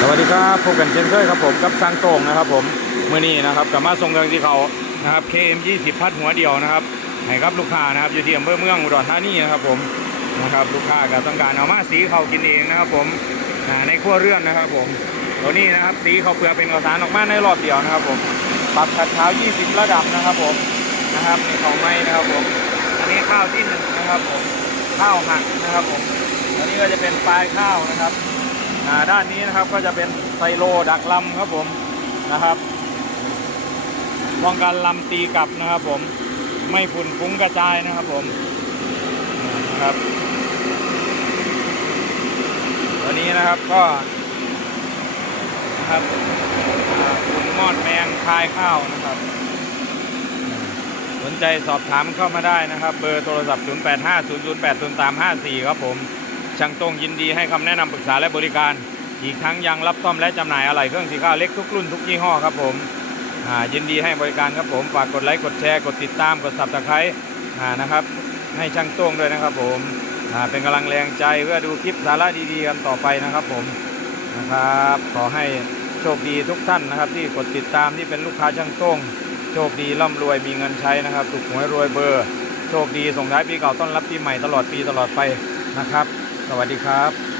สวัสดีครับพบกันเช่นเคยครับผมกับช่างต่งนะครับ ผมเมื่อนี้นะครับกลับมาส่งเครื่องที่เขานะครับ KM 20พัดหัวเดียวนะครับให้กับลูกค้านะครับอยู่ที่อำเภอเมืองอุดรธานีนะครับ ผมนะครับลูกค้าก็ต้องการเอามาสีเขากินเองนะครับ ผมในครัวเรือนนะครับ ผมตัวนี้นะครับสีเขาเปลือกเป็นข้าวสารออกมาในรอบเดียวนะครับ ผมปรับขัดเท้า 20 ระดับนะครับ ผมนะครับนี่ของไม้นะครับ ผมอันนี้ข้าวที่หนึ่งนะครับ ผมข้าวหักนะครับ ผมอันนี้ก็จะเป็นปลายข้าวนะครับ ด้านนี้นะครับก็จะเป็นไซโลดักลำครับผมนะครับป้องกันลำตีกลับนะครับผมไม่ฝุ่นฟุ้งกระจายนะครับผมนะครับตัวนี้นะครับก็นะครับฝุ่นมอดแมงคายข้าวนะครับ สนใจสอบถามเข้ามาได้นะครับ เบอร์โทรศัพท์ 0850080354 ครับผม ช่างตรงยินดีให้คำแนะนำปรึกษาและบริการ อีกทั้งยังรับซ่อมและจำหน่ายอะไหล่เครื่องสีข้าวเล็กทุกรุ่นทุกยี่ห้อครับผมยินดีให้บริการครับผมฝากกดไลค์กดแชร์กดติดตามกดสับตะไคร้นะครับ ให้ช่างตรงด้วยนะครับ ผมเป็นกำลังแรงใจเพื่อดูคลิปสาระดีๆกันต่อไปนะครับผมนะครับขอให้โชคดีทุกท่านนะครับ ที่กดติดตามที่เป็นลูกค้าช่างตรงโชคดีร่ำรวยมีเงินใช้นะครับถูกหวยรวยเบอร์ โชคดีส่งท้ายปีเก่าต้อนรับปีใหม่ตลอดปีตลอดไปนะครับ สวัสดีครับ